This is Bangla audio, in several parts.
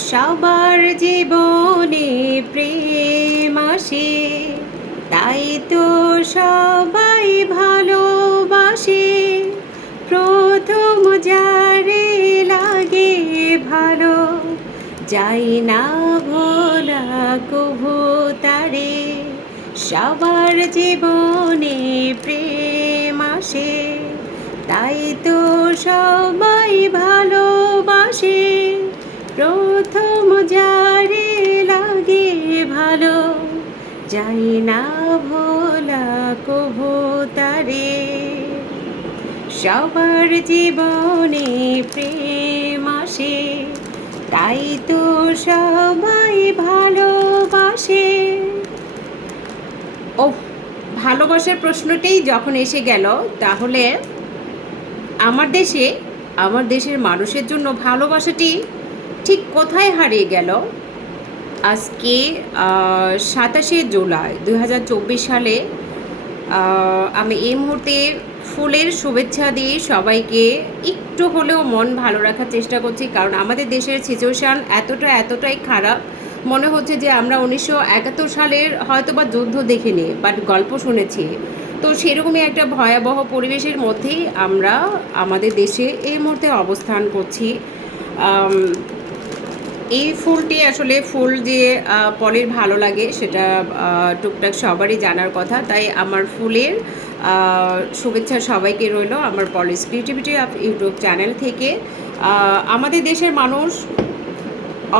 সবার জীবনে প্রেম আসে, তাই তো সবাই ভালোবাসে। প্রথম যারে লাগে ভালো, যাই না ভোলা কভু তারে। সবার জীবনে প্রেম আসে, তাই তো সবাই ভালোবাসে। প্রথম যারে লাগে ভালো, যাই না ভোলা কভু তারে। সবার জীবনে প্রেম আসে, তাই তো সবাই ভালোবাসে। ও, ভালোবাসার প্রশ্নটাই যখন এসে গেল, তাহলে আমার দেশের মানুষের জন্য ভালোবাসাটি ঠিক কোথায় হারিয়ে গেল? আজকে 27শে জুলাই 2024 সালে আমি এই মুহূর্তে ফুলের শুভেচ্ছা দিয়ে সবাইকে একটু হলেও মন ভালো রাখার চেষ্টা করছি, কারণ আমাদের দেশের সিচুয়েশান এতটাই খারাপ। মনে হচ্ছে যে আমরা 1971 সালের হয়তোবা যুদ্ধ দেখিনি, বাট গল্প শুনেছি। তো সেরকমই একটা ভয়াবহ পরিবেশের মধ্যেই আমরা আমাদের দেশে এই মুহূর্তে অবস্থান করছি। এই ফুলটি আসলে ফুল যে পলির ভালো লাগে সেটা টুকটাক সবারই জানার কথা, তাই আমার ফুলের শুভেচ্ছা সবাইকে রইল আমার পলিস ক্রিয়েটিভিটি ইউটিউব চ্যানেল থেকে। আমাদের দেশের মানুষ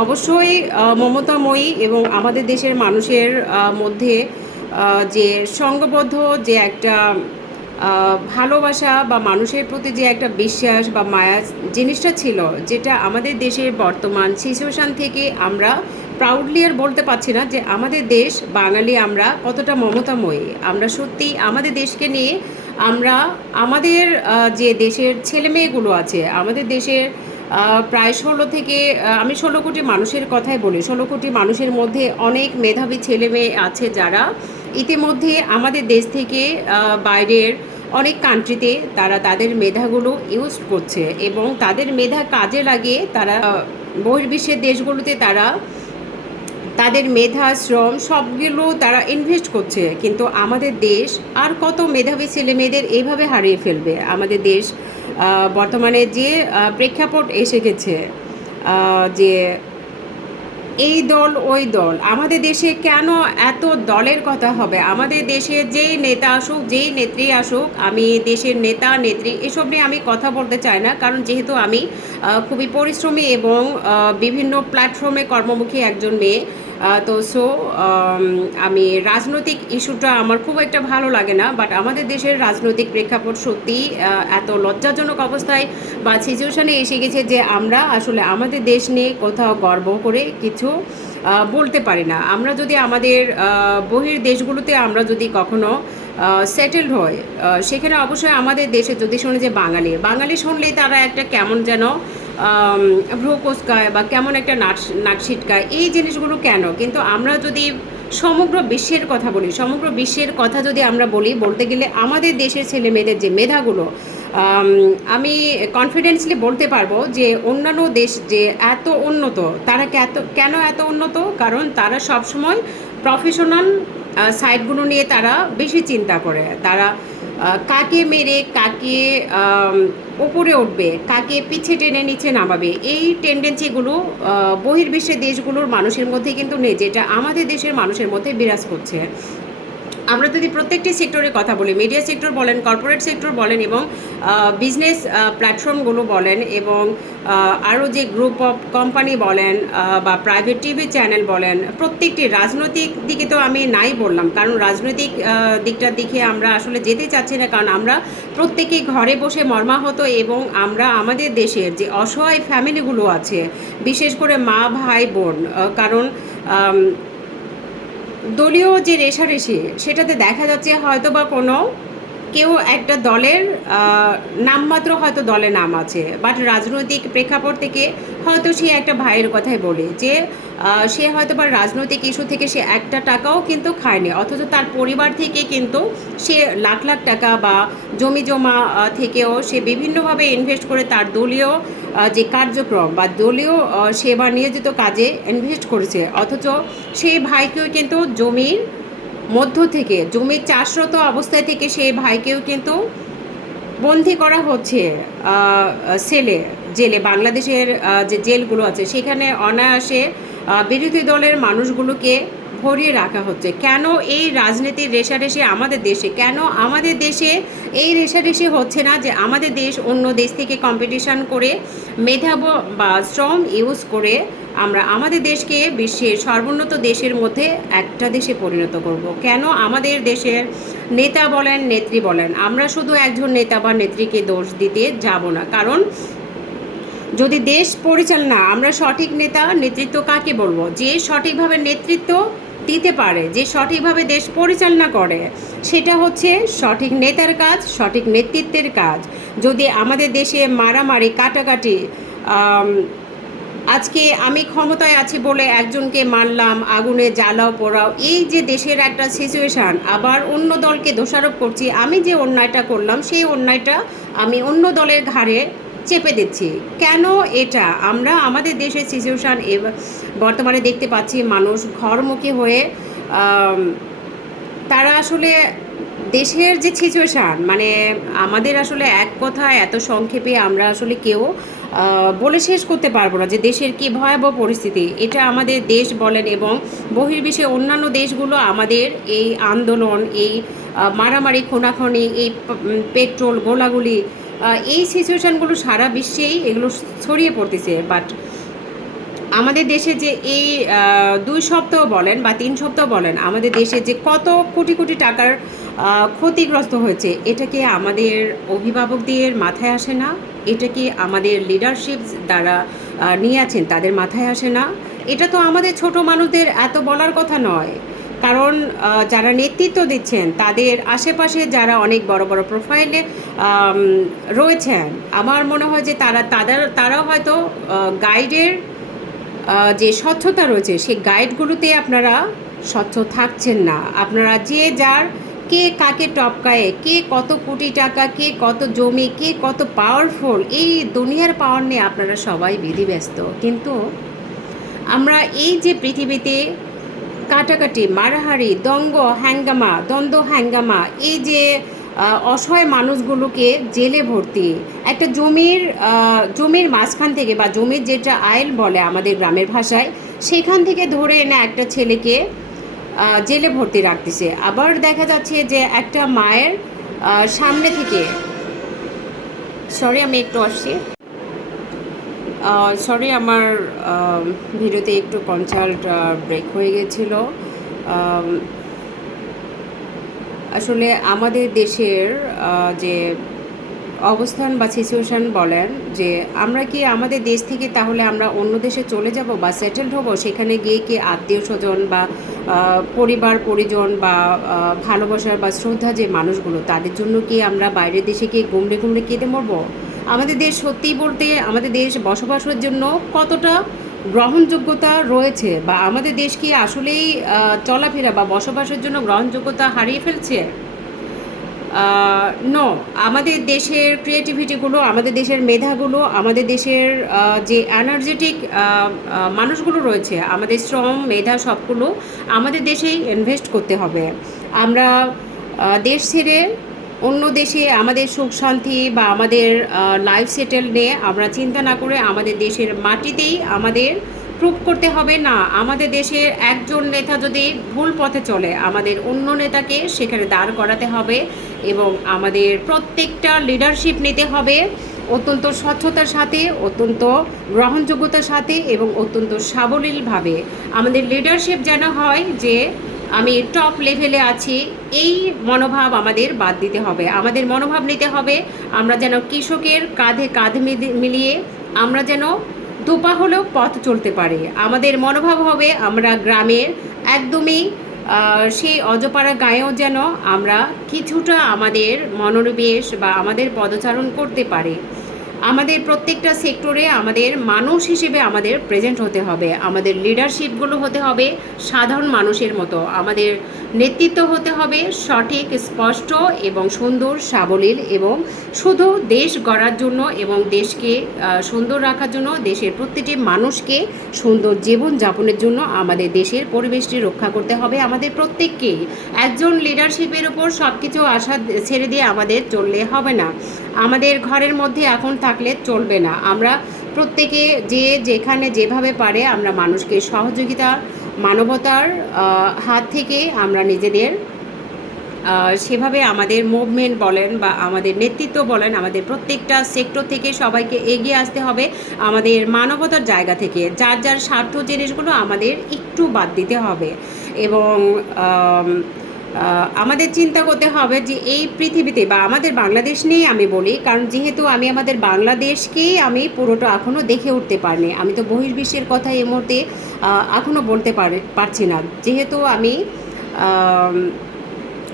অবশ্যই মমতাময়ী, এবং আমাদের দেশের মানুষের মধ্যে যে সঙ্গবদ্ধ যে একটা ভালোবাসা বা মানুষের প্রতি যে একটা বিশ্বাস বা মায়া জিনিসটা ছিল, যেটা আমাদের দেশের বর্তমান সিচুয়েশান থেকে আমরা প্রাউডলি আর বলতে পারছি না যে আমাদের দেশ বাঙালি আমরা কতটা মমতাময়ী। আমরা সত্যি আমাদের দেশকে নিয়ে আমরা আমাদের যে দেশের ছেলে মেয়েগুলো আছে, আমাদের দেশের প্রায় 16 থেকে আমি 16 কোটি মানুষের কথাই বলি, 16 কোটি মানুষের মধ্যে অনেক মেধাবী ছেলে মেয়ে আছে যারা ইতিমধ্যে আমাদের দেশ থেকে বাইরের অনেক কান্ট্রিতে তারা তাদের মেধাগুলো ইউজ করছে, এবং তাদের মেধা কাজে লাগিয়ে তারা বহির্বিশ্বের দেশগুলোতে তারা তাদের মেধা শ্রম সবগুলো তারা ইনভেস্ট করছে। কিন্তু আমাদের দেশ আর কত মেধাবী ছেলে মেয়েদের এইভাবে হারিয়ে ফেলবে? আমাদের দেশ বর্তমানে যে প্রেক্ষাপট এসে গেছে, যে এই দল ওই দল, আমাদের দেশে কেন এত দলের কথা হবে? আমাদের দেশে যেই নেতা আসুক, যেই নেত্রী আসুক, আমি দেশের নেতা নেত্রী এসব নিয়ে আমি কথা বলতে চাই না, কারণ যেহেতু আমি খুবই পরিশ্রমী এবং বিভিন্ন প্ল্যাটফর্মে কর্মমুখী একজন মেয়ে। তো আমি রাজনৈতিক ইস্যুটা আমার খুব একটা ভালো লাগে না, বাট আমাদের দেশের রাজনৈতিক প্রেক্ষাপট সত্যিই এত লজ্জাজনক অবস্থায় বা সিচুয়েশানে এসে গেছে যে আমরা আসলে আমাদের দেশ নিয়ে কোথাও গর্ব করে কিছু বলতে পারি না। আমরা যদি আমাদের বহির দেশগুলোতে আমরা যদি কখনো সেটেলড হয়, সেখানে অবশ্যই আমাদের দেশে যদি শোনে যে বাঙালি বাঙালি শুনলেই তারা একটা কেমন যেন ভ্রু কোঁচকায় বা কেমন একটা নাক ছিটকায়। এই জিনিসগুলো কেন? কিন্তু আমরা যদি সমগ্র বিশ্বের কথা বলি, সমগ্র বিশ্বের কথা যদি আমরা বলতে গেলে আমাদের দেশের ছেলে মেয়েদের যে মেধাগুলো, আমি কনফিডেন্সলি বলতে পারবো যে অন্যান্য দেশ যে এত উন্নত, তারা কেন এত উন্নত? কারণ তারা সবসময় প্রফেশনাল সাইটগুলো নিয়ে তারা বেশি চিন্তা করে। তারা কাকে মেরে কাকে ওপরে উঠবে, কাকে পিছে টেনে নিচে নামাবে, এই টেন্ডেন্সিগুলো বহির্বিশ্বের দেশগুলোর মানুষের মধ্যে কিন্তু নেই, যেটা আমাদের দেশের মানুষের মধ্যে বিরাজ করছে। আমরা যদি প্রত্যেকটি সেক্টরে কথা বলি, মিডিয়া সেক্টর বলেন, কর্পোরেট সেক্টর বলেন, এবং বিজনেস প্ল্যাটফর্মগুলো বলেন, এবং আরও যে গ্রুপ অফ কোম্পানি বলেন বা প্রাইভেট টিভি চ্যানেল বলেন, প্রত্যেকটি রাজনৈতিক দিকে তো আমি নাই বললাম, কারণ রাজনৈতিক দিকটার দিকে আমরা আসলে যেতে চাচ্ছি না, কারণ আমরা প্রত্যেকেই ঘরে বসে মর্মাহত, এবং আমরা আমাদের দেশের যে অসহায় ফ্যামিলিগুলো আছে, বিশেষ করে মা ভাই বোন, কারণ দলীয় যে রেষারেষি সেটাতে দেখা যাচ্ছে হয়তো বা কোনো কেউ একটা দলের নামমাত্র হয়তো দলে নাম আছে, বাট রাজনৈতিক প্রেক্ষাপট থেকে হয়তো সে একটা ভাইয়ের কথাই বলে যে সে হয়তো বা রাজনৈতিক ইস্যু থেকে সে একটা টাকাও কিন্তু খায়নি, অথচ তার পরিবার থেকে কিন্তু সে লাখ লাখ টাকা বা জমি জমা থেকেও সে বিভিন্নভাবে ইনভেস্ট করে তার দলীয় যে কার্যক্রম বা দলীয় সেবা নিয়োজিত কাজে ইনভেস্ট করেছে, অথচ সেই ভাইকেও কিন্তু জমির মধ্য থেকে জমির চাষরত অবস্থায় থেকে সেই ভাইকেও কিন্তু বন্দি করা হচ্ছে সেলে, জেলে। বাংলাদেশের যে জেলগুলো আছে সেখানে অনায়াসে বিরোধী দলের মানুষগুলোকে ভরিয়ে রাখা হচ্ছে। কেন এই রাজনীতির রেষারেষি আমাদের দেশে? কেন আমাদের দেশে এই রেষারেষি হচ্ছে না যে আমাদের দেশ অন্য দেশ থেকে কম্পিটিশন করে মেধা বা শ্রম ইউজ করে আমরা আমাদের দেশকে বিশ্বের সর্বোন্নত দেশের মধ্যে একটা দেশে পরিণত করব? কেন আমাদের দেশের নেতা বলেন নেত্রী বলেন, আমরা শুধু একজন নেতা বা নেত্রীকে দোষ দিতে যাব না, কারণ যদি দেশ পরিচালনা, আমরা সঠিক নেতা নেতৃত্ব কাকে বলবো? যে সঠিকভাবে নেতৃত্ব দিতে পারে, যে সঠিকভাবে দেশ পরিচালনা করে, সেটা হচ্ছে সঠিক নেতার কাজ, সঠিক নেতৃত্বের কাজ। যদি আমাদের দেশে মারামারি কাটাকাটি, আজকে আমি ক্ষমতায় আছি বলে একজনকে মারলাম, আগুনে জ্বালাও পোড়াও, এই যে দেশের একটা সিচুয়েশান, আবার অন্য দলকে দোষারোপ করছি, আমি যে অন্যায়টা করলাম সেই অন্যায়টা আমি অন্য দলের ঘাড়ে চেপে দিচ্ছি। কেন এটা? আমরা আমাদের দেশের সিচুয়েশান বর্তমানে দেখতে পাচ্ছি, মানুষ ঘরমুখী হয়ে তারা আসলে দেশের যে সিচুয়েশান, মানে আমাদের আসলে এক কথায় এত সংক্ষেপে আমরা আসলে কেউ বলে শেষ করতে পারবো না যে দেশের কি ভয়াবহ পরিস্থিতি। এটা আমাদের দেশ বলেন এবং বহির্বিশ্বে অন্যান্য দেশগুলো আমাদের এই আন্দোলন, এই মারামারি খুনাখনি, এই পেট্রোল গোলাগুলি, এই সিচুয়েশানগুলো সারা বিশ্বেই এগুলো ছড়িয়ে পড়তেছে। বাট আমাদের দেশে যে এই 2 সপ্তাহ বলেন বা 3 সপ্তাহ বলেন, আমাদের দেশে যে কত কোটি কোটি টাকার ক্ষতিগ্রস্ত হয়েছে, এটা কি আমাদের অভিভাবকদের মাথায় আসে না? এটা কি আমাদের লিডারশিপ দ্বারা নিয়ে আছেন তাদের মাথায় আসে না? এটা তো আমাদের ছোট মানুষদের এত বলার কথা নয়, কারণ যারা নেতৃত্ব দিচ্ছেন তাদের আশেপাশে যারা অনেক বড় বড় প্রোফাইলে রয়েছেন, আমার মনে হয় যে তারাও হয়তো গাইডের যে স্বচ্ছতা রয়েছে সেই গাইডগুলোতে আপনারা স্বচ্ছ থাকছেন না। আপনারা যে যার, কে কাকে টপকায়, কে কত কোটি টাকা, কে কত জমি, কে কত পাওয়ারফুল, এই দুনিয়ার পাওয়ার নিয়ে আপনারা সবাই বিধিব্যস্ত। কিন্তু আমরা এই যে পৃথিবীতে কাটাকাটি, মারাহারি, দ্বন্দ্ব হ্যাঙ্গামা, এই যে অসহায় মানুষগুলোকে জেলে ভর্তি, একটা জমির মাঝখান থেকে বা জমির যেটা আইল বলে আমাদের গ্রামের ভাষায়, সেখান থেকে ধরে এনে একটা ছেলেকে জেলে ভর্তি রাখতেছে। আবার দেখা যাচ্ছে যে একটা মায়ের সামনে থেকে, সরি আমি একটু আসছি, সরি আমার ভিডিওতে একটু কনসাল্ট ব্রেক হয়ে গেছিলো। আসলে আমাদের দেশের যে অবস্থান বা সিচুয়েশান বলেন, যে আমরা কি আমাদের দেশ থেকে তাহলে আমরা অন্য দেশে চলে যাব বা সেটেলড হব, সেখানে গিয়ে কি আত্মীয় স্বজন বা পরিবার পরিজন বা ভালোবাসার বা শ্রদ্ধা যে মানুষগুলো, তাদের জন্য কি আমরা বাইরের দেশে গিয়ে গুমড়ে গুমড়ে কেটে মরবো? আমাদের দেশ সত্যিই বলতে আমাদের দেশ বসবাসের জন্য কতটা গ্রহণযোগ্যতা রয়েছে, বা আমাদের দেশ কি আসলেই চলাফেরা বা বসবাসের জন্য গ্রহণযোগ্যতা হারিয়ে ফেলছে? নো, আমাদের দেশের ক্রিয়েটিভিটিগুলো, আমাদের দেশের মেধাগুলো, আমাদের দেশের যে এনার্জেটিক মানুষগুলো রয়েছে, আমাদের শ্রম মেধা সবগুলো আমাদের দেশেই ইনভেস্ট করতে হবে। আমরা দেশ ছেড়ে অন্য দেশে আমাদের সুখ শান্তি বা আমাদের লাইফ সেটেল নিয়ে আমরা চিন্তা না করে আমাদের দেশের মাটিতেই আমাদের প্রুভ করতে হবে। না, আমাদের দেশের একজন নেতা যদি ভুল পথে চলে, আমাদের অন্য নেতাকে সেখানে দাঁড় করাতে হবে এবং আমাদের প্রত্যেকটা লিডারশিপ নিতে হবে অত্যন্ত স্বচ্ছতার সাথে, অত্যন্ত গ্রহণযোগ্যতার সাথে এবং অত্যন্ত সাবলীলভাবে। আমাদের লিডারশিপ যেন হয় যে আমি টপ লেভেলে আছি, এই মনোভাব আমাদের বাদ দিতে হবে। আমাদের মনোভাব নিতে হবে আমরা যেন কৃষকের কাঁধে কাঁধ মিলিয়ে আমরা যেন দুপা হলেও পথ চলতে পারি। আমাদের মনোভাব হবে আমরা গ্রামের একদমই সেই অজপাড়া গায়েও যেন আমরা কিছুটা আমাদের মনোনিবেশ বা আমাদের পদচারণ করতে পারি। আমাদের প্রত্যেকটা সেক্টরে আমাদের মানুষ হিসেবে আমাদের প্রেজেন্ট হতে হবে, আমাদের লিডারশিপগুলো হতে হবে সাধারণ মানুষের মতো, আমাদের নেতৃত্ব হতে হবে সঠিক, স্পষ্ট এবং সুন্দর, সাবলীল, এবং শুধু দেশ গড়ার জন্য এবং দেশকে সুন্দর রাখার জন্য, দেশের প্রতিটি মানুষকে সুন্দর জীবন যাপনের জন্য আমাদের দেশের পরিবেশটি রক্ষা করতে হবে আমাদের প্রত্যেককেই। একজন লিডারশিপের উপর সব কিছু আশা ছেড়ে দিয়ে আমাদের চললে হবে না, আমাদের ঘরের মধ্যে এখন থাকলে চলবে না। আমরা প্রত্যেকে যে যেখানে যেভাবে পারে আমরা মানুষকে সহযোগিতা, মানবতার হাত থেকে আমরা নিজেদের সেভাবে আমাদের মুভমেন্ট বলেন বা আমাদের নেতৃত্ব বলেন, আমাদের প্রত্যেকটা সেক্টর থেকে সবাইকে এগিয়ে আসতে হবে আমাদের মানবতার জায়গা থেকে। যার যার স্বার্থ জিনিসগুলো আমাদের একটু বাদ দিতে হবে এবং আমাদের চিন্তা করতে হবে যে এই পৃথিবীতে বা আমাদের বাংলাদেশ নিয়েই আমি বলি, কারণ যেহেতু আমি আমাদের বাংলাদেশকেই আমি পুরোটা এখনও দেখে উঠতে পারিনি। আমি তো বহির্বিশ্বের কথা এই মুহূর্তে এখনও বলতে পারছি না, যেহেতু আমি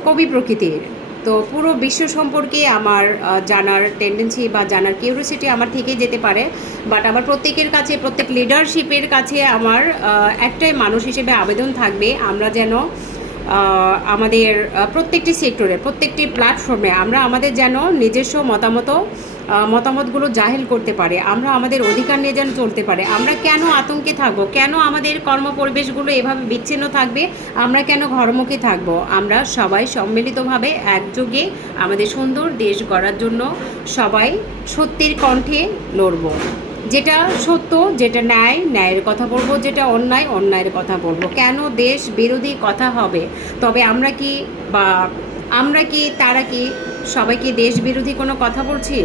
কবি প্রকৃতির। তো পুরো বিশ্ব সম্পর্কে আমার জানার টেন্ডেন্সি বা জানার কিউরিওসিটি আমার থেকেই যেতে পারে, বাট আমার প্রত্যেকের কাছে, প্রত্যেক লিডারশিপের কাছে আমার একটাই মানুষ হিসেবে আবেদন থাকবে, আমরা যেন আমাদের প্রত্যেকটি সেক্টরে, প্রত্যেকটি প্ল্যাটফর্মে আমরা আমাদের যেন নিজস্ব মতামতগুলো জাহির করতে পারে, আমরা আমাদের অধিকার নিয়ে যেন চলতে পারে। আমরা কেন আতঙ্কে থাকবো, কেন আমাদের কর্মপরিবেশগুলো এভাবে বিচ্ছিন্ন থাকবে, আমরা কেন ঘরমুখী থাকবো? আমরা সবাই সম্মিলিতভাবে একযোগে আমাদের সুন্দর দেশ গড়ার জন্য সবাই সত্যির কণ্ঠে লড়ব। যেটা সত্য, যেটা ন্যায়, ন্যায়ের কথা বলবো, যেটা অন্যায়, অন্যায়ের কথা বলবো। কেন দেশ বিরোধী কথা হবে? তবে আমরা কি তারা কি সবাই কি দেশ বিরোধী কোনো কথা বলছি?